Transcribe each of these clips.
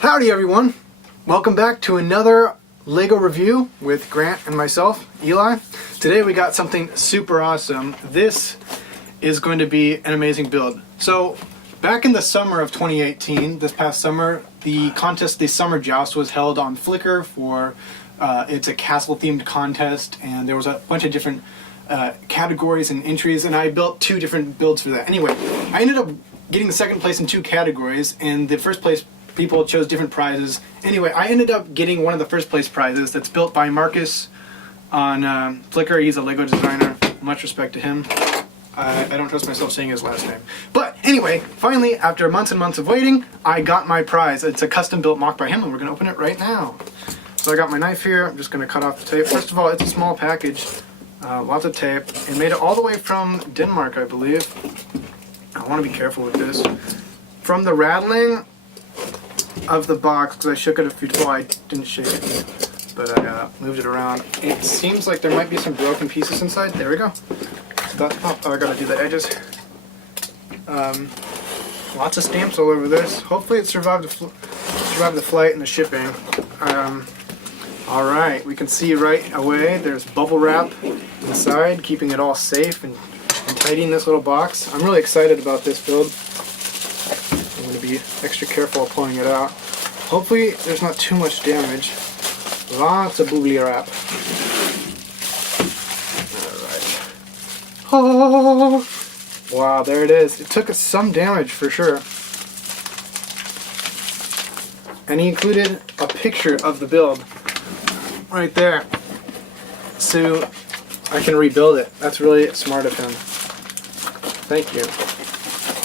Howdy everyone! Welcome back to another LEGO review with Grant and myself, Eli. Today we got something super awesome. This is going to be an amazing build. So back in the summer of 2018, this past summer, the contest, the Summer Joust, was held on Flickr for, it's a castle themed contest, and there was a bunch of different categories and entries, and I built 2 different builds for that. Anyway, I ended up getting the second place in 2 categories, and the first place people chose different prizes. Anyway, I ended up getting one of the first place prizes that's built by Marcus on Flickr. He's a LEGO designer. Much respect to him. I don't trust myself saying his last name. But anyway, finally, after months and months of waiting, I got my prize. It's a custom built MOC by him, and we're going to open it right now. So I got my knife here. I'm just going to cut off the tape. First of all, it's a small package. Lots of tape. It made it all the way from Denmark, I believe. I want to be careful with this. From the rattling of the box, because I shook it a few times. Well, I didn't shake it, but I moved it around. It seems like there might be some broken pieces inside. There we go. Oh, I gotta do the edges. Lots of stamps all over this. Hopefully it survived the flight and the shipping. Alright, we can see right away there's bubble wrap inside, keeping it all safe and tidy in this little box. I'm really excited about this build. I'm going to be extra careful of pulling it out. Hopefully there's not too much damage. Lots of boogly wrap. Alright. Oh! Wow, there it is. It took us some damage for sure. And he included a picture of the build right there, so I can rebuild it. That's really smart of him. Thank you.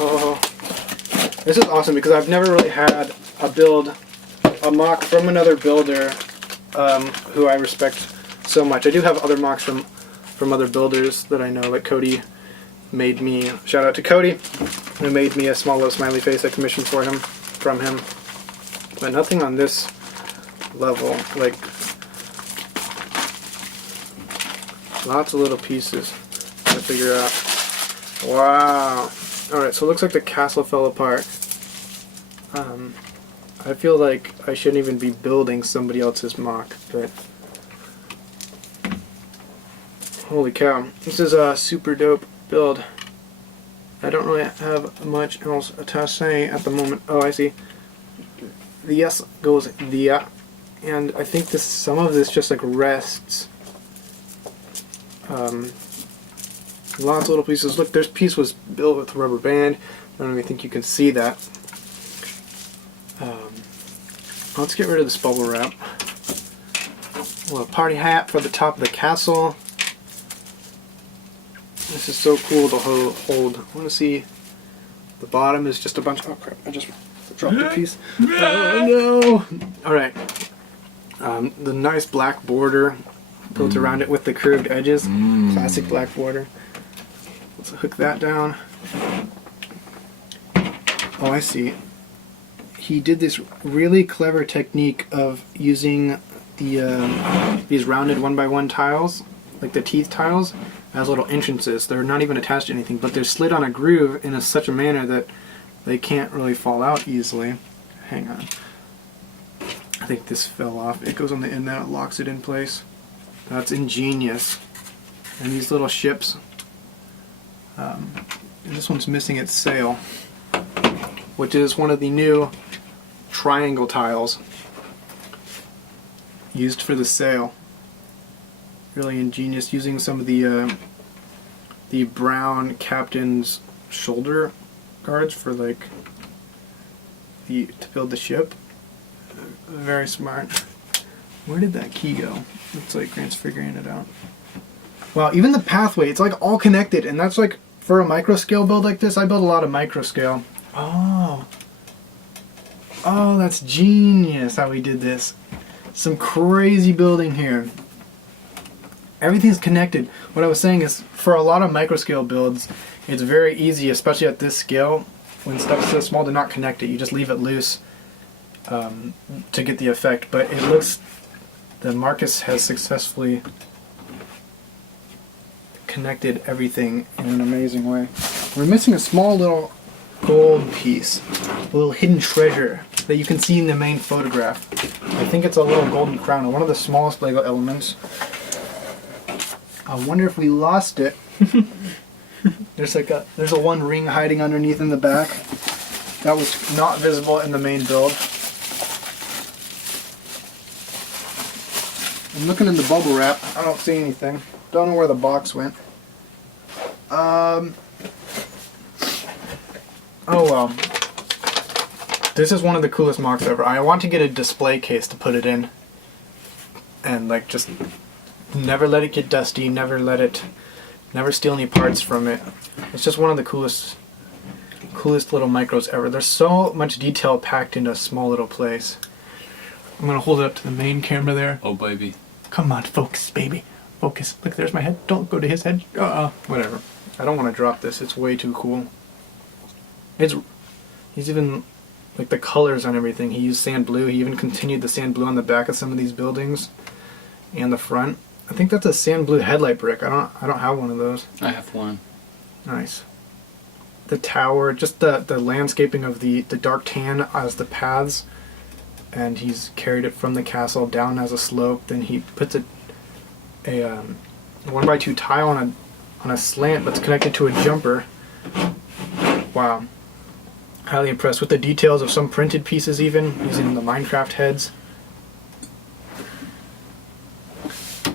Oh. This is awesome because I've never really had a build, a MOC from another builder who I respect so much. I do have other MOCs from other builders that I know, like Cody made me, shout out to Cody, who made me a small little smiley face I commissioned from him. But nothing on this level, like lots of little pieces to figure out. Wow. Alright, so it looks like the castle fell apart. I feel like I shouldn't even be building somebody else's MOC, but holy cow. This is a super dope build. I don't really have much else to say at the moment. Oh, I see. The S goes the, and I think some of this just like rests. Lots of little pieces. Look, this piece was built with rubber band. I don't even think you can see that. Let's get rid of this bubble wrap. A little party hat for the top of the castle. This is so cool to hold. I want to see. The bottom is just a bunch. Oh crap! I just dropped a piece. Oh no! All right. The nice black border built around it with the curved edges. Classic black border. Let's hook that down. Oh, I see. He did this really clever technique of using the these rounded 1x1 tiles, like the teeth tiles, as little entrances. They're not even attached to anything, but they're slid on a groove in such a manner that they can't really fall out easily. Hang on. I think this fell off. It goes on the end now, it locks it in place. That's ingenious. And these little ships, this one's missing its sail, which is one of the new triangle tiles used for the sail. Really ingenious, using some of the brown captain's shoulder guards for like to build the ship. Very smart. Where did that key go? Looks like Grant's figuring it out. Wow, even the pathway, it's like all connected, and that's like, for a micro scale build like this, I build a lot of micro scale. Oh, that's genius how we did this. Some crazy building here. Everything's connected. What I was saying is, for a lot of micro scale builds, it's very easy, especially at this scale, when stuff's so small, to not connect it. You just leave it loose to get the effect. But it looks that Marcus has successfully connected everything in an amazing way. We're missing a small little gold piece, a little hidden treasure that you can see in the main photograph. I think it's a little golden crown, one of the smallest Lego elements. I wonder if we lost it. There's a one ring hiding underneath in the back. That was not visible in the main build. I'm looking in the bubble wrap. I don't see anything. Don't know where the box went. Oh well. This is one of the coolest MOCs ever. I want to get a display case to put it in. And like just never let it get dusty, never steal any parts from it. It's just one of the coolest little micros ever. There's so much detail packed into a small little place. I'm gonna hold it up to the main camera there. Oh baby. Come on, focus, baby. Focus. Look, there's my head. Don't go to his head. Whatever. I don't want to drop this. It's way too cool. He's even, like the colors on everything. He used sand blue. He even continued the sand blue on the back of some of these buildings and the front. I think that's a sand blue headlight brick. I don't have one of those. I have one. Nice. The tower, just the landscaping of the dark tan as the paths, and he's carried it from the castle down as a slope. Then he puts a 1x2 tile on a slant that's connected to a jumper. Wow. Highly impressed with the details of some printed pieces, even using the Minecraft heads.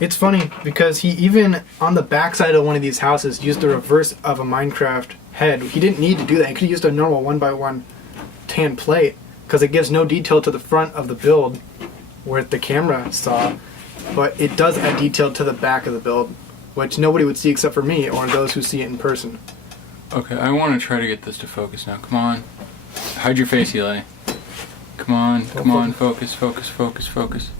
It's funny because he even on the backside of one of these houses used the reverse of a Minecraft head. He didn't need to do that. He could have used a normal 1x1 tan plate because it gives no detail to the front of the build where the camera saw, but it does add detail to the back of the build, which nobody would see except for me or those who see it in person. Okay, I want to try to get this to focus now. Come on. Hide your face, Eli. Come on, come on, focus, focus, focus, focus.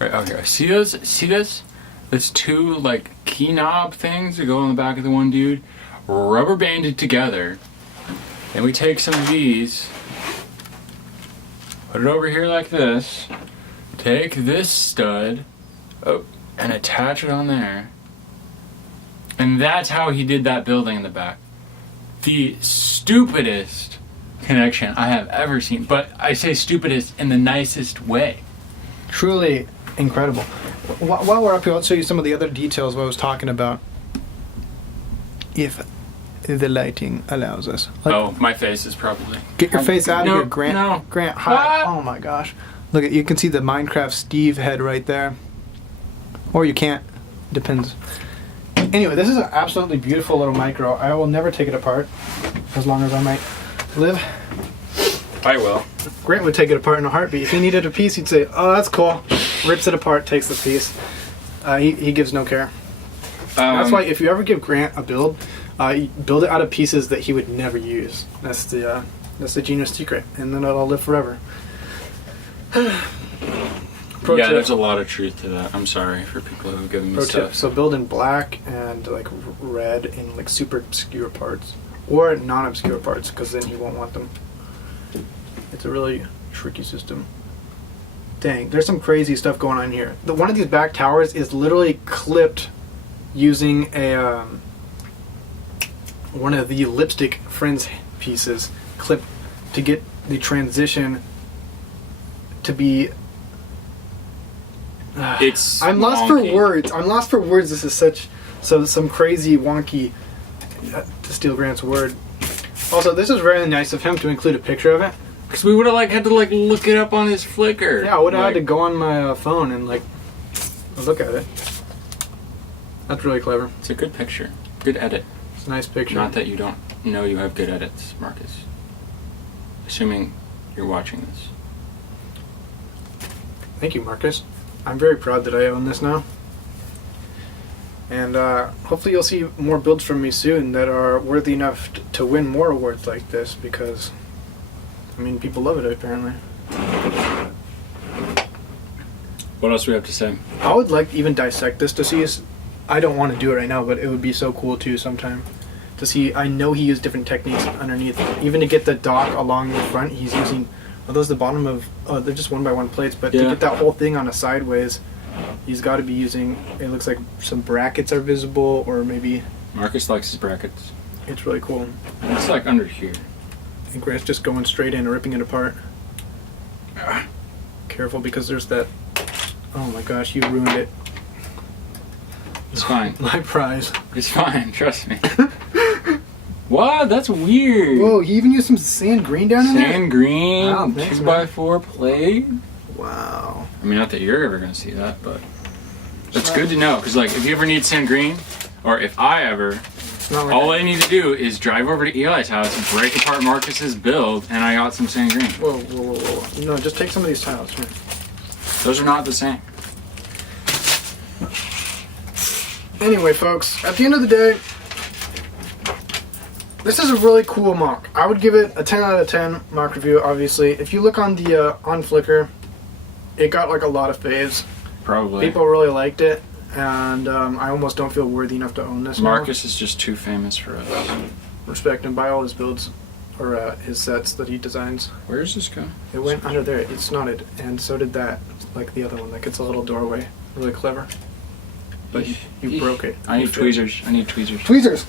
Right out here. See those? See this? There's two like key knob things that go on the back of the one dude, rubber banded together. And we take some of these, put it over here like this, take this stud, and attach it on there. And that's how he did that building in the back. The stupidest connection I have ever seen, but I say stupidest in the nicest way. Truly incredible. While we're up here, I'll show you some of the other details what I was talking about. If the lighting allows us. Like, oh, my face is probably... Get your face out of here, Grant. No. Grant, hi. Oh my gosh. Look, you can see the Minecraft Steve head right there. Or you can't. Depends. Anyway, this is an absolutely beautiful little micro. I will never take it apart as long as I might live. I will. Grant would take it apart in a heartbeat. If he needed a piece, he'd say, oh, that's cool. Rips it apart, takes the piece. He gives no care. That's why if you ever give Grant a build, build it out of pieces that he would never use. That's the genius secret, and then it'll live forever. Pro tip. There's a lot of truth to that. I'm sorry for people who give me Pro stuff. tip. So build in black and like red in like super obscure parts, or non-obscure parts, because then he won't want them. It's a really tricky system. Dang, there's some crazy stuff going on here. One of these back towers is literally clipped using a one of the Lipstick Friends pieces, clipped to get the transition to be. I'm lost for words. I'm lost for words. This is some crazy wonky, to steal Grant's word. Also, this is very nice of him to include a picture of it. Because we would have had to look it up on his Flickr. Yeah, I would have had to go on my phone and look at it. That's really clever. It's a good picture. Good edit. It's a nice picture. Not that you don't know you have good edits, Marcus. Assuming you're watching this. Thank you, Marcus. I'm very proud that I own this now. And hopefully you'll see more builds from me soon that are worthy enough to win more awards like this, because, I mean, people love it apparently. What else do we have to say? I would like to even dissect this to see. I don't want to do it right now, but it would be so cool too sometime to see. I know he used different techniques underneath, even to get the dock along the front. He's using. Are those the bottom of? Oh, they're just 1x1 plates, but to get that whole thing on a sideways, he's got to be using. It looks like some brackets are visible, or maybe. Marcus likes his brackets. It's really cool. It's like under here. I think Grant's just going straight in and ripping it apart. Careful, because there's that. Oh my gosh, you ruined it. It's fine. My prize. It's fine. Trust me. Wow, that's weird. Whoa, you even used some sand green down in there? Sand green, Wow, thanks, 2x4 plate. Wow. I mean, not that you're ever gonna see that, but that's good to know. Because like, if you ever need sand green, or if I ever, It's not like all I need to do is drive over to Eli's house, break apart Marcus's build, and I got some sand green. Whoa, whoa, whoa, whoa. No, just take some of these tiles. Here. Those are not the same. Anyway, folks, at the end of the day, this is a really cool mock. I would give it a 10 out of 10 mock review, obviously. If you look on the on Flickr, it got like a lot of faves. Probably. People really liked it, and I almost don't feel worthy enough to own this now. Marcus is just too famous for us. Respect him, buy all his builds, or his sets that he designs. Where does this go? It went under there, it snotted, and so did that, like the other one. Like, it's a little doorway. Really clever. But you broke it. I need tweezers. I need tweezers. Tweezers!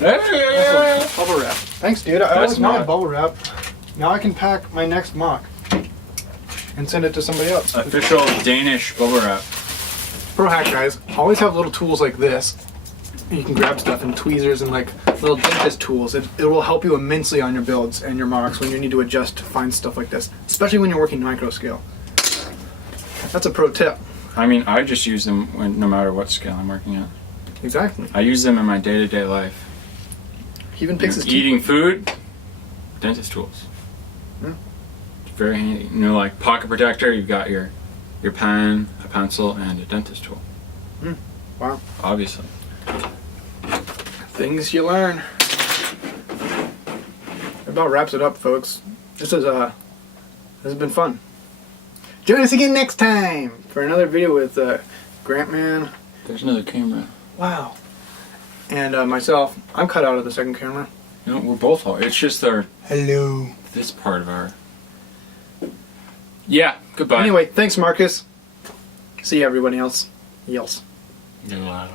Hey! Bubble wrap. Thanks, dude. I That's always wanted not- bubble wrap. Now I can pack my next mock and send it to somebody else. Official Danish bubble wrap. Pro hack, guys. Always have little tools like this. You can grab stuff and tweezers and like little dentist tools. It will help you immensely on your builds and your mocks when you need to adjust to find stuff like this, especially when you're working micro scale. That's a pro tip. I mean, I just use them no matter what scale I'm working at. Exactly. I use them in my day-to-day life. He even picks his teeth. Eating food, dentist tools. Hmm. It's very handy. You know, like pocket protector, you've got your pen, a pencil, and a dentist tool. Wow. Obviously. Things you learn. About wraps it up, folks. This has been fun. Join us again next time for another video with Grantman. There's another camera. Wow. And myself. I'm cut out of the second camera. You know, we're both all. It's just Hello. this part of our. Yeah. Goodbye. Anyway, thanks, Marcus. See you, everybody else. Yells. You're loud.